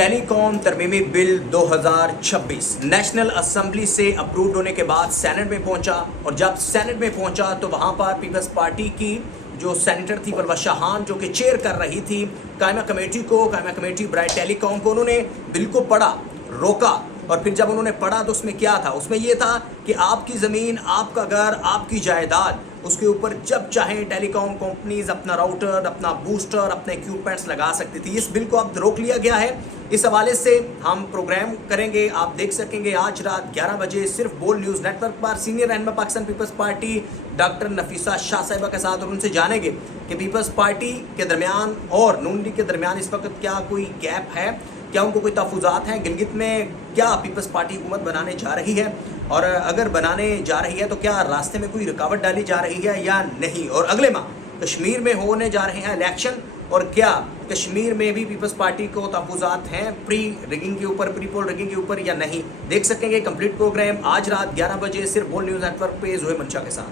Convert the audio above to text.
Tele com तरमीमी bill 2026 national assembly से approved होने के बाद सेनेट में पहुंचा और जब सेनेट में पहुंचा तो वहां पर पीपल्स पार्टी की जो सेनेटर थी परवश शाहान जो कि चेयर कर रही थी कायमा कमेटी बराए टेलीकॉम को, उन्होंने बिल को पढ़ा, रोका और फिर जब उन्होंने पढ़ा तो उसमें क्या था? उसमें ये था कि आपकी ज़मीन, आपका घर, आपकी जायदाद, उसके ऊपर जब चाहें टेलीकॉम कंपनीज अपना राउटर, अपना बूस्टर, अपने इक्विपमेंट्स लगा सकती थी। इस बिल को अब रोक लिया गया है। इस हवाले से हम प्रोग्राम करेंगे, आप देख सकेंगे आज रात 11 बजे सिर्फ बोल न्यूज़ नेटवर्क पर सीनियर रहनुमा पाकिस्तान पीपल्स पार्टी डॉक्टर नफीसा शाह साहिबा के साथ, और उनसे जानेंगे कि पीपल्स पार्टी के दरमियान और नून लीग के दरमियान इस वक्त क्या कोई गैप है, क्या उनको कोई तहफ़्फ़ुज़ात हैं, गिलगित में क्या पीपल्स पार्टी हुकूमत बनाने जा रही है, और अगर बनाने जा रही है तो क्या रास्ते में कोई रुकावट डाली जा रही है या नहीं, और अगले माह कश्मीर में होने जा रहे हैं इलेक्शन, और क्या कश्मीर में भी पीपल्स पार्टी को तहफ़्फ़ुज़ात हैं प्री पोल रिगिंग के ऊपर या नहीं। देख सकेंगे कंप्लीट प्रोग्राम आज रात 11 बजे सिर्फ बोल न्यूज़ नेटवर्क पे ज़ोए मंशा के साथ।